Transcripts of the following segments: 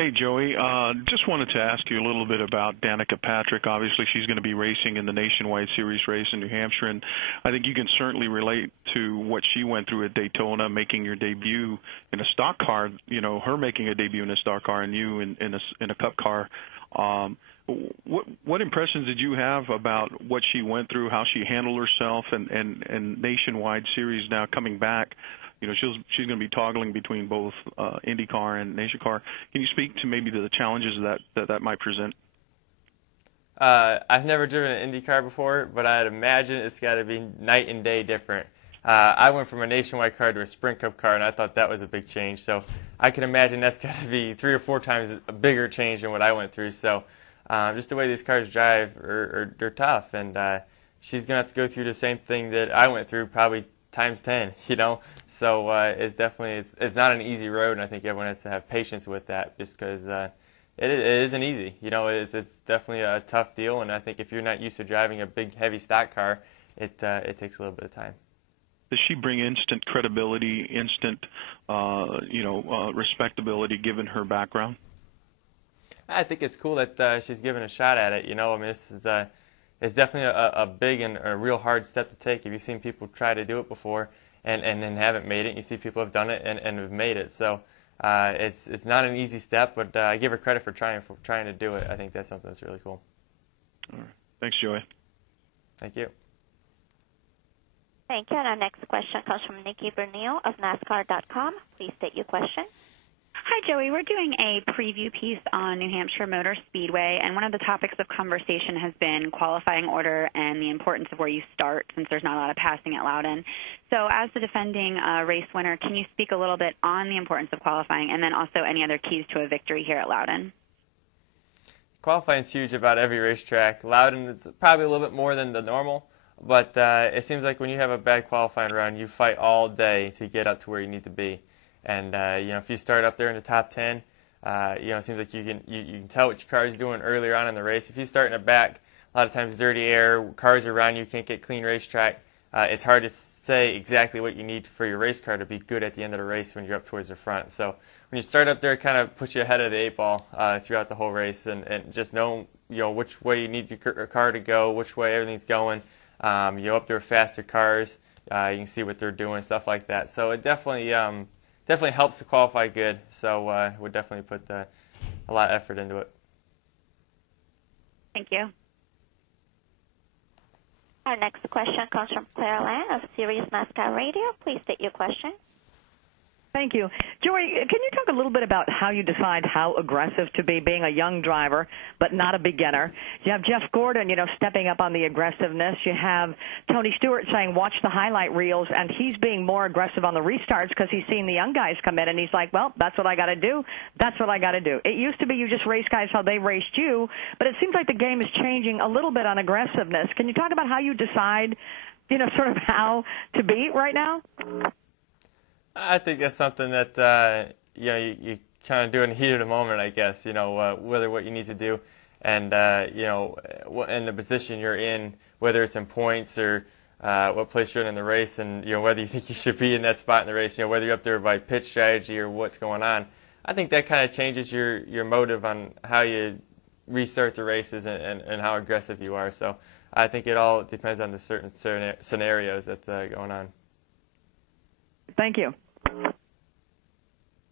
Hey, Joey. Just wanted to ask you a little bit about Danica Patrick. Obviously, she's going to be racing in the Nationwide Series race in New Hampshire, and I think you can certainly relate to what she went through at Daytona, making your debut in a stock car. You know, her making a debut in a stock car, and you in a Cup car. What impressions did you have about what she went through, how she handled herself, and Nationwide Series now coming back? You know, she's going to be toggling between both IndyCar and NASCAR. Can you speak to maybe the challenges that might present? I've never driven an IndyCar before, but I'd imagine it's got to be night and day different. I went from a Nationwide car to a Sprint Cup car, and I thought that was a big change. So I can imagine that's got to be 3 or 4 times a bigger change than what I went through. So just the way these cars drive are tough, and she's going to have to go through the same thing that I went through, probably times 10, you know. So it's definitely it's not an easy road, and I think everyone has to have patience with that, just because it isn't easy. You know, it's definitely a tough deal, and I think if you're not used to driving a big, heavy stock car, it takes a little bit of time. Does she bring instant credibility, instant respectability, given her background? I think it's cool that she's given a shot at it. You know, I mean, this is it's definitely a big and a real hard step to take. If you've seen people try to do it before and then haven't made it, you see people have done it and have made it. So it's not an easy step, but I give her credit for trying to do it. I think that's something that's really cool. All right. Thanks, Joey. Thank you. Thank you. And our next question comes from Nikki Bernil of NASCAR.com. Please state your question. Hi, Joey. We're doing a preview piece on New Hampshire Motor Speedway, and one of the topics of conversation has been qualifying order and the importance of where you start, since there's not a lot of passing at Loudon. So as the defending race winner, can you speak a little bit on the importance of qualifying, and then also any other keys to a victory here at Loudon? Qualifying is huge about every racetrack. Loudon, it's probably a little bit more than the normal, but it seems like when you have a bad qualifying round, you fight all day to get up to where you need to be. And if you start up there in the top 10, it seems like you can tell what your car is doing earlier on in the race. If you start in the back, a lot of times dirty air, cars around you, can't get clean racetrack. It's hard to say exactly what you need for your race car to be good at the end of the race when you're up towards the front. So when you start up there, it kind of puts you ahead of the 8-ball throughout the whole race, and just know which way you need your car to go, which way everything's going. Up there with faster cars, you can see what they're doing, stuff like that. So it definitely helps to qualify good, so we'll definitely put a lot of effort into it. Thank you. Our next question comes from Claire Lang of Sirius NASCAR Radio. Please state your question. Thank you. Joey, can you talk a little bit about how you decide how aggressive to be, being a young driver, but not a beginner? You have Jeff Gordon, stepping up on the aggressiveness. You have Tony Stewart saying, watch the highlight reels, and he's being more aggressive on the restarts because he's seen the young guys come in, and he's like, well, that's what I got to do. That's what I got to do. It used to be you just race guys how they raced you, but it seems like the game is changing a little bit on aggressiveness. Can you talk about how you decide, sort of how to be right now? I think that's something that you kind of do in the heat of the moment, I guess. Whether what you need to do, and in the position you're in, whether it's in points or what place you're in the race, and whether you think you should be in that spot in the race. Whether you're up there by pitch strategy or what's going on. I think that kind of changes your motive on how you restart the races and how aggressive you are. So I think it all depends on the certain scenarios that's going on. Thank you.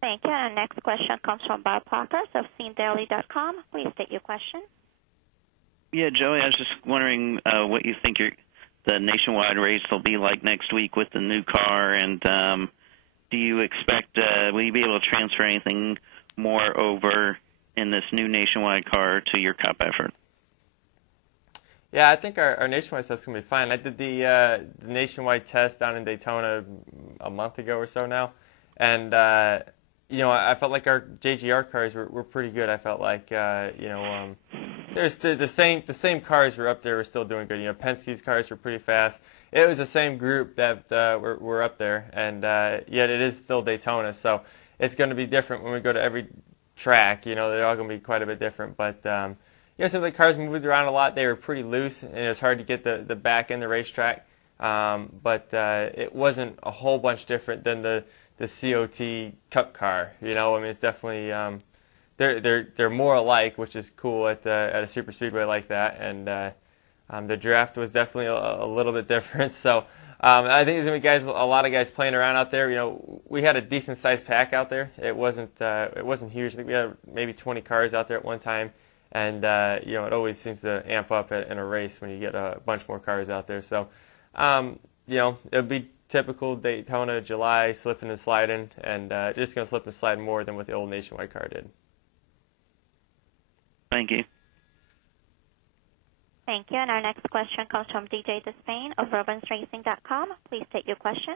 Thank you. Our next question comes from Bob Parker of SceneDaily.com. Please state your question. Yeah, Joey, I was just wondering what you think the nationwide race will be like next week with the new car, and do you expect, will you be able to transfer anything more over in this new nationwide car to your Cup effort? Yeah, I think our nationwide stuff's going to be fine. I did the nationwide test down in Daytona a month ago or so now, and I felt like our JGR cars were pretty good. I felt like there's the same cars were up there were still doing good. Penske's cars were pretty fast. It was the same group that were up there, and yet it is still Daytona, so it's going to be different when we go to every track. They're all going to be quite a bit different, but. Some of the cars moved around a lot. They were pretty loose, and it was hard to get the back in the racetrack. But it wasn't a whole bunch different than the COT Cup car. It's definitely they're more alike, which is cool at a super speedway like that. And the draft was definitely a little bit different. So I think there's gonna be a lot of guys playing around out there. You know, we had a decent sized pack out there. It wasn't huge. I think we had maybe 20 cars out there at one time. And you know, it always seems to amp up in a race when you get a bunch more cars out there. So you know, it'll be typical Daytona, July, slipping and sliding, and just going to slip and slide more than what the old Nationwide car did. Thank you. Thank you. And our next question comes from DJ Despain of RobinsRacing.com. Please state your question.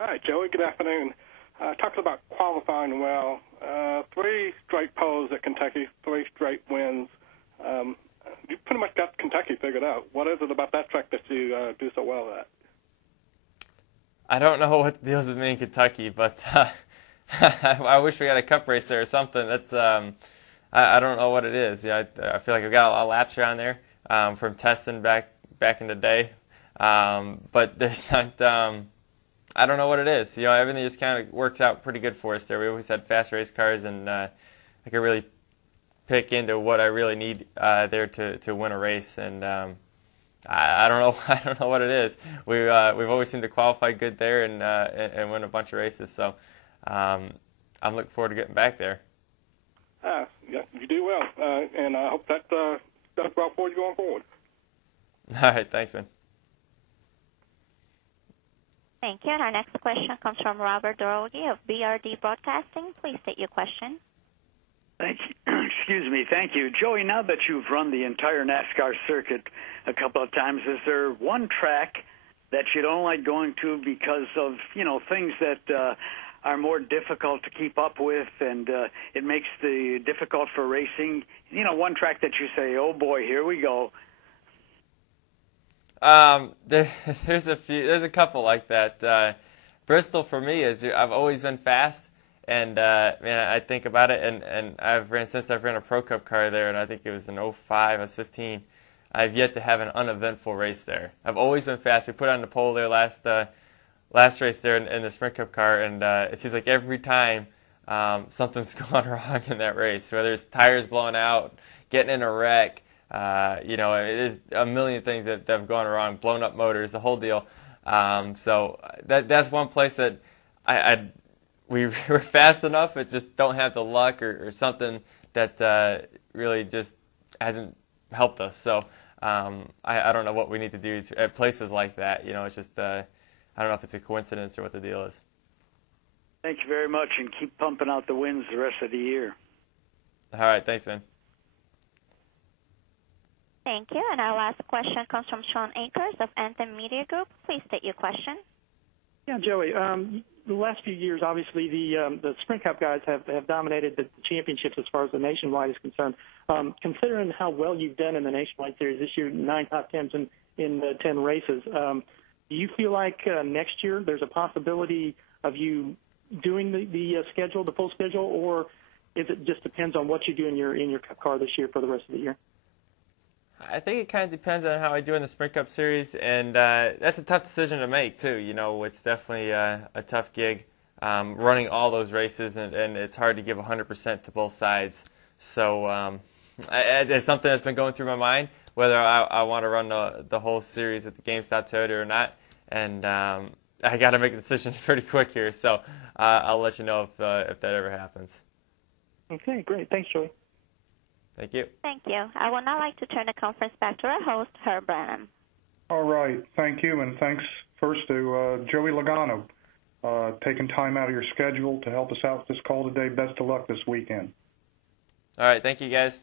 Hi, Joey. Good afternoon. Talking about qualifying well, 3 straight poles at Kentucky, 3 straight wins. You pretty much got Kentucky figured out. What is it about that track that you do so well at? I don't know what deals with me in Kentucky, but I wish we had a cup race there or something. That's I don't know what it is. Yeah, I feel like I've got a lot of laps around there from testing back in the day, but there's not. I don't know what it is. You know, everything just kind of works out pretty good for us there. We always had fast race cars, and I could really pick into what I really need there to win a race, and I don't know. I don't know what it is. We've always seemed to qualify good there and win a bunch of races. So I'm looking forward to getting back there. Yeah, you do well, and I hope that does well for you going forward. All right, thanks, man. Thank you. And our next question comes from Robert Dorogi of BRD Broadcasting. Please state your question. Thank you. Excuse me. Thank you. Joey, now that you've run the entire NASCAR circuit a couple of times, is there one track that you don't like going to because of, you know, things that are more difficult to keep up with and it makes the difficult for racing? You know, one track that you say, oh, boy, here we go. There's a couple like that. Bristol for me is I've always been fast, and man, I think about it, and I've ran a Pro Cup car there, and I think it was in '05, I was 15. I've yet to have an uneventful race there. I've always been fast. We put on the pole there last race there in the Sprint Cup car, and it seems like every time something's gone wrong in that race, whether it's tires blowing out, getting in a wreck. You know, it is a million things that have gone wrong, blown up motors, the whole deal. So that's one place that we were fast enough, but just don't have the luck or something that really just hasn't helped us. So I don't know what we need to do at places like that. You know, it's just I don't know if it's a coincidence or what the deal is. Thank you very much, and keep pumping out the wins the rest of the year. All right, thanks, man. Thank you. And our last question comes from Sean Akers of Anthem Media Group. Please state your question. Yeah, Joey, the last few years, obviously, the Sprint Cup guys have dominated the championships as far as the Nationwide is concerned. Considering how well you've done in the Nationwide Series this year, 9 top 10s in 10 races, do you feel like next year there's a possibility of you doing the schedule, the full schedule, or is it just depends on what you do in your Cup car this year for the rest of the year? I think it kind of depends on how I do in the Sprint Cup Series, and that's a tough decision to make, too. You know, it's definitely a tough gig running all those races, and it's hard to give 100% to both sides. So it's something that's been going through my mind, whether I want to run the whole series with the GameStop Toyota or not, and I got to make a decision pretty quick here, so I'll let you know if that ever happens. Okay, great. Thanks, Joey. Thank you. Thank you. I would now like to turn the conference back to our host, Herb Branham. All right. Thank you, and thanks first to Joey Logano, taking time out of your schedule to help us out with this call today. Best of luck this weekend. All right. Thank you, guys.